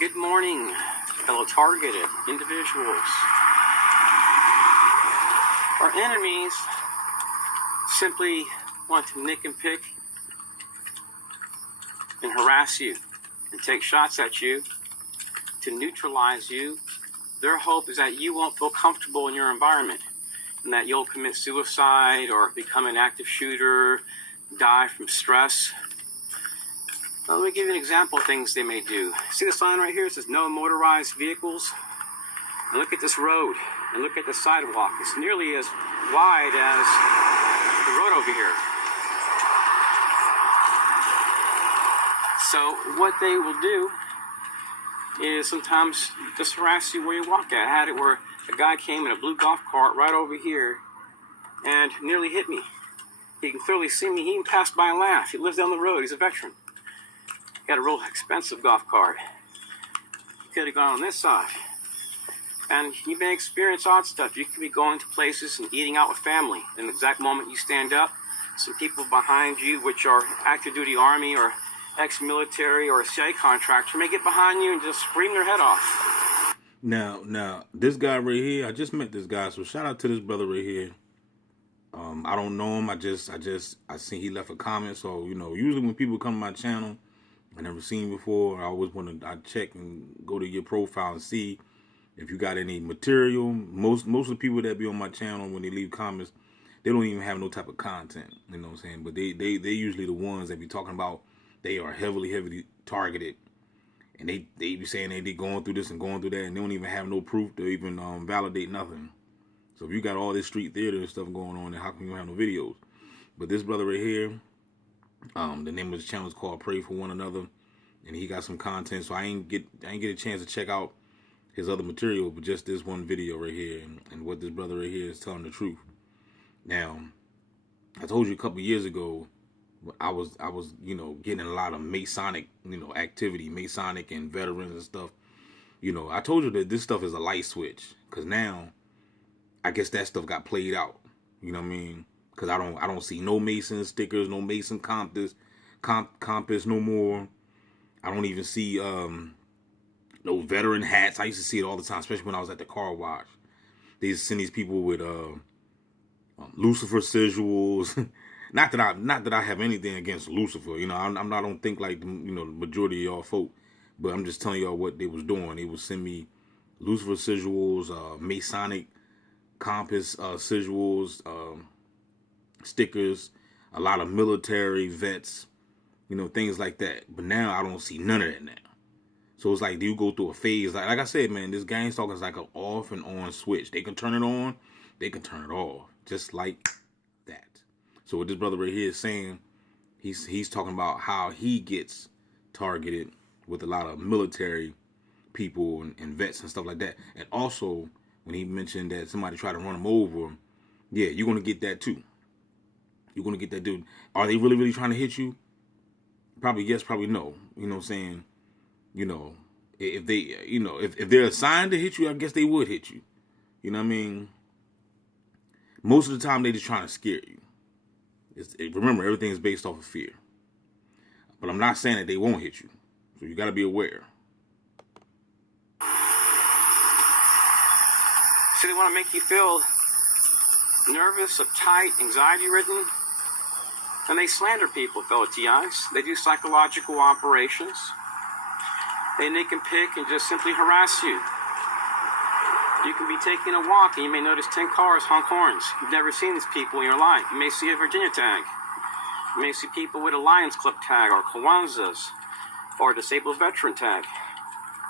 Good morning, fellow targeted individuals. Our enemies simply want to nick and pick and harass you and take shots at you to neutralize you. Their hope is that you won't feel comfortable in your environment and that you'll commit suicide or become an active shooter, die from stress. Well, let me give you an example of things they may do. See the sign right here? It says no motorized vehicles. And look at this road and look at the sidewalk. It's nearly as wide as the road over here. So what they will do is sometimes just harass you where you walk at. I had it where a guy came in a blue golf cart right over here and nearly hit me. He can clearly see me. He even passed by and laughed. He lives down the road. He's a veteran. He got a real expensive golf cart. He could have gone on this side. And you may experience odd stuff. You could be going to places and eating out with family. In the exact moment you stand up, some people behind you, which are active duty Army or ex-military or a CIA contractor, may get behind you and just scream their head off. Now, this guy right here, I just met this guy, so shout out to this brother right here. I don't know him. I seen he left a comment. So, usually when people come to my channel, I never seen before, I always I check and go to your profile and see if you got any material. Most of the people that be on my channel, when they leave comments, they don't even have no type of content. You know what I'm saying? But they usually the ones that be talking about they are heavily targeted. And they be saying they going through this and going through that, and they don't even have no proof to even validate nothing. So if you got all this street theater and stuff going on, then how come you have no videos? But this brother right here, the name of his channel is called Pray for One Another, and he got some content. So I ain't get a chance to check out his other material, but just this one video right here, and what this brother right here is telling the truth. Now, I told you a couple years ago, I was getting a lot of Masonic activity, Masonic and veterans and stuff. I told you that this stuff is a light switch, because now I guess that stuff got played out. You know what I mean? Because I don't see no Mason stickers, no Mason compass no more. I don't even see no veteran hats. I used to see it all the time, especially when I was at the car wash. They used to send these people with Lucifer sigils. Not that I have anything against Lucifer. I don't think like the majority of y'all folk, but I'm just telling y'all what they was doing. They would send me Lucifer sigils, Masonic compass sigils, stickers, a lot of military vets, things like that. But now I don't see none of that now. So it's like, do you go through a phase? Like I said, man, this gang stalk is like an off and on switch. They can turn it on, they can turn it off, just like that. So what this brother right here is saying, he's talking about how he gets targeted with a lot of military people and vets and stuff like that. And also, when he mentioned that somebody tried to run him over, yeah, you're going to get that too. You're going to get that dude. Are they really trying to hit you? Probably yes, probably no. You know what I'm saying? If they, if they're assigned to hit you, I guess they would hit you. You know what I mean? Most of the time, they just trying to scare you. Remember, everything is based off of fear. But I'm not saying that they won't hit you. So you got to be aware. So they want to make you feel nervous, uptight, anxiety-ridden. And they slander people, fellow TIs. They do psychological operations. They nick and pick and just simply harass you. You can be taking a walk and you may notice 10 cars honk horns. You've never seen these people in your life. You may see a Virginia tag. You may see people with a Lions Club tag or Kwanzaa's or a disabled veteran tag.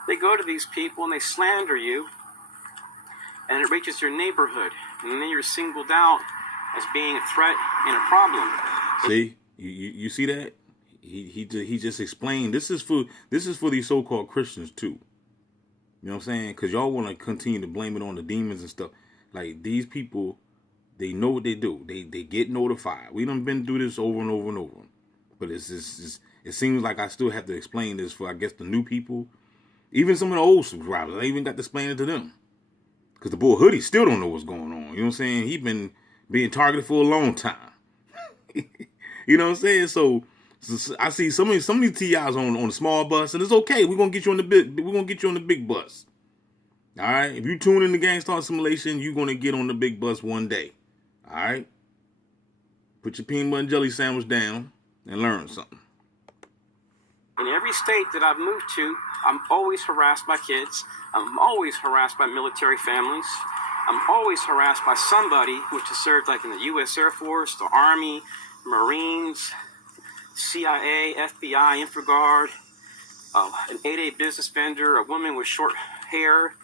They go to these people and they slander you, and it reaches your neighborhood, and then you're singled out as being a threat and a problem. See, you see that? He just explained this is for these so-called Christians too. You know what I'm saying? Because y'all want to continue to blame it on the demons and stuff. Like, these people, they know what they do. They get notified. We done been through this over and over and over. But it seems like I still have to explain this for, I guess, the new people. Even some of the old subscribers, I even got to explain it to them. Because the boy Hoodie still don't know what's going on. You know what I'm saying? He been being targeted for a long time. You know what I'm saying? So I see some of these TIs on the small bus, and it's okay. We're gonna get you on the big. We're gonna get you on the big bus. All right. If you tune in to Gangstar Simulation, you're gonna get on the big bus one day. All right. Put your peanut butter and jelly sandwich down and learn something. In every state that I've moved to, I'm always harassed by kids. I'm always harassed by military families. I'm always harassed by somebody which has served like in the U.S. Air Force, the Army, Marines, CIA, FBI, InfraGard, an 8A business vendor, a woman with short hair,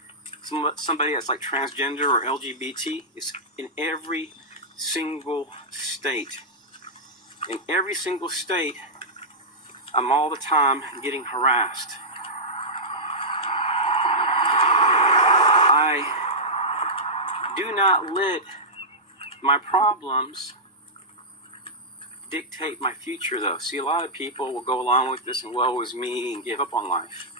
somebody that's like transgender or LGBT. It's in every single state. In every single state, I'm all the time getting harassed. I do not let my problems dictate my future, though. See, a lot of people will go along with this and woe is me and give up on life.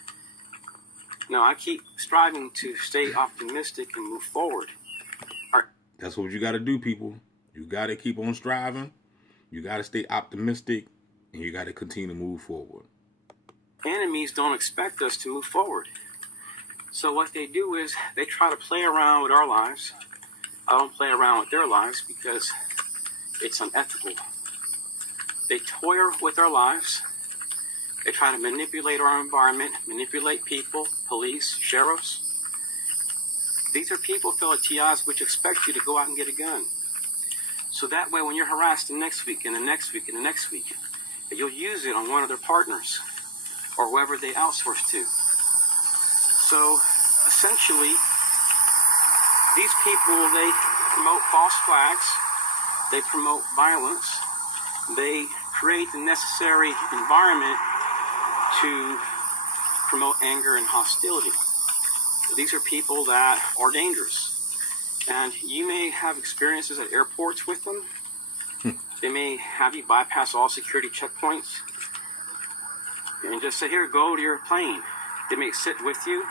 No, I keep striving to stay optimistic and move forward. That's what you got to do, people. You got to keep on striving. You got to stay optimistic, and you got to continue to move forward. Enemies don't expect us to move forward. So what they do is they try to play around with our lives. I don't play around with their lives because it's unethical. They toy with our lives. They try to manipulate our environment, manipulate people, police, sheriffs. These are people, fellow TIs, which expect you to go out and get a gun. So that way when you're harassed the next week and the next week and the next week, you'll use it on one of their partners or whoever they outsource to. So essentially, these people, they promote false flags, they promote violence, they create the necessary environment to promote anger and hostility. These are people that are dangerous. And you may have experiences at airports with them. They may have you bypass all security checkpoints and just say, here, go to your plane. They may sit with you.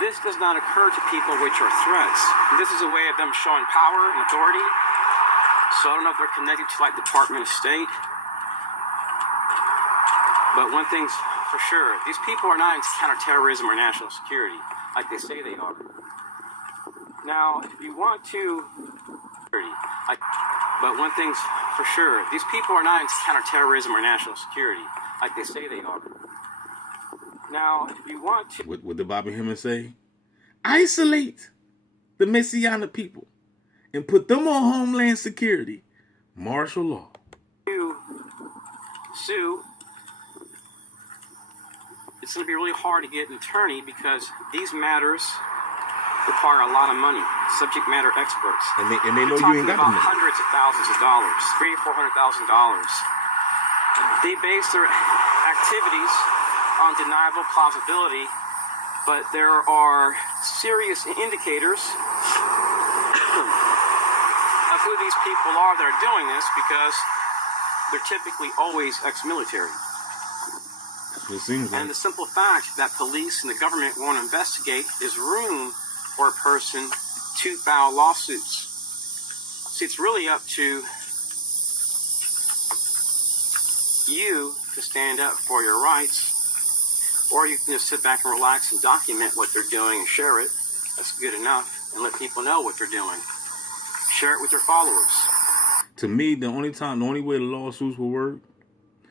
This does not occur to people which are threats. This is a way of them showing power and authority. So I don't know if they're connected to like Department of State. But one thing's for sure, these people are not in counterterrorism or national security like they say they are. Now, if you want to, but one thing's for sure, these people are not in counterterrorism or national security like they say they are. Now, if you want to... What did Bobby Hemmings say? Isolate the Messianic people and put them on Homeland Security, martial law. Sue, it's going to be really hard to get an attorney because these matters require a lot of money, subject matter experts. And they know you ain't got the money. Hundreds of thousands of dollars, $300,000 to $400,000. They base their activities on deniable plausibility, but there are serious indicators of who these people are that are doing this because they're typically always ex-military. It seems like. And the simple fact that police and the government won't investigate is room for a person to file lawsuits. See, it's really up to you to stand up for your rights, or you can just sit back and relax and document what they're doing and share it. That's good enough, and let people know what they're doing. Share it with your followers. To me, the only way the lawsuits will work,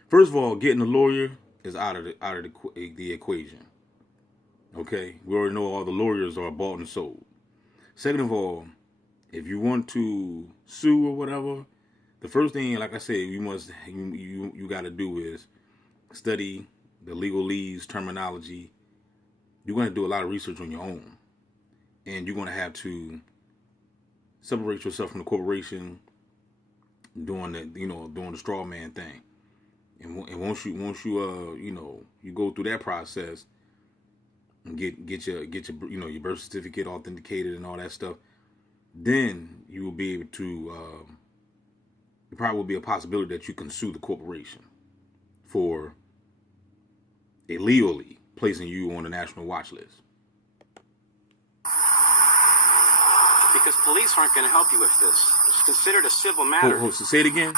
first of all, getting a lawyer is out of the equation. Okay, we already know all the lawyers are bought and sold. Second of all, if you want to sue or whatever, the first thing, like I said, you got to do is study the legalese terminology. You're going to do a lot of research on your own, and you're going to have to separate yourself from the corporation, doing the straw man thing. And once you go through that process and get your your birth certificate authenticated and all that stuff, then you will be able to. There probably will be a possibility that you can sue the corporation for illegally placing you on the national watch list. Because police aren't going to help you with this. It's considered a civil matter. Say it again.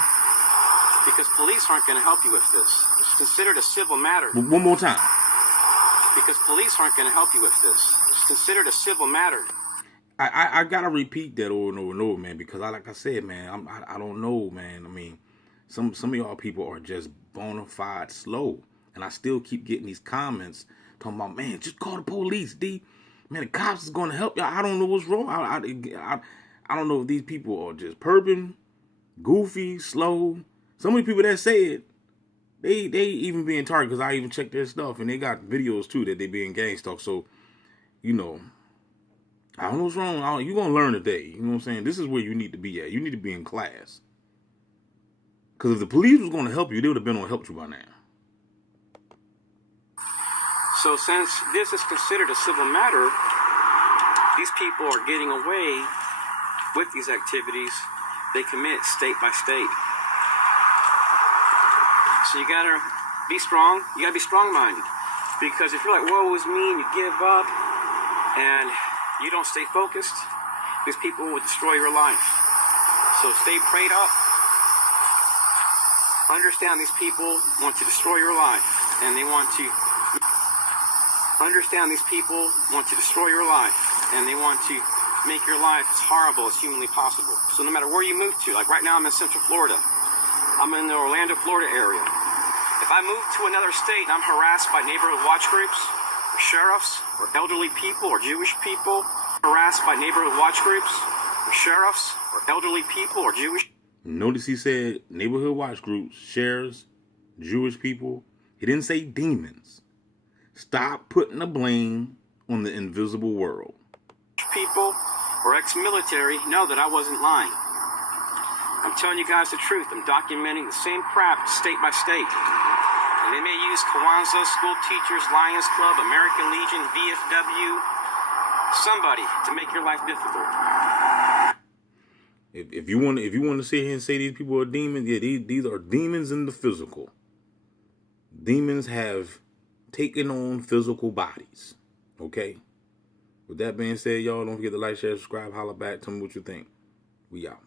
Because police aren't going to help you with this. It's considered a civil matter. One more time. Because police aren't going to help you with this. It's considered a civil matter. I gotta repeat that over and over and over, man, because like I said, man, I don't know, man. I mean, some of y'all people are just bona fide slow, and I still keep getting these comments talking about, man, just call the police, D. Man, the cops is gonna help y'all. I don't know what's wrong. I don't know if these people are just perping, goofy, slow. Some of the people that say it, they even being targeted, because I even checked their stuff, and they got videos too that they being gang stalked. So, you know, I don't know what's wrong. You're going to learn today. You know what I'm saying? This is where you need to be at. You need to be in class. Because if the police was going to help you, they would have been on to help you by now. So since this is considered a civil matter, these people are getting away with these activities they commit state by state. So you got to be strong. You got to be strong-minded. Because if you're like, woe is me, and you give up, and you don't stay focused, these people will destroy your life. So stay prayed up. Understand these people want to destroy your life. And they want to understand these people want to destroy your life. And they want to make your life as horrible as humanly possible. So no matter where you move to, like right now I'm in Central Florida. I'm in the Orlando, Florida area. If I move to another state and I'm harassed by neighborhood watch groups, or sheriffs, or elderly people, or Jewish people, harassed by neighborhood watch groups, or sheriffs, or elderly people, or Jewish. Notice he said neighborhood watch groups, sheriffs, Jewish people. He didn't say demons. Stop putting the blame on the invisible world. People or ex-military know that I wasn't lying. I'm telling you guys the truth. I'm documenting the same crap state by state. And they may use Kwanzaa, school teachers, Lions Club, American Legion, VFW, somebody to make your life difficult. If you want to sit here and say these people are demons, yeah, these are demons in the physical. Demons have taken on physical bodies. Okay? With that being said, y'all, don't forget to like, share, subscribe, holla back, tell me what you think. We out.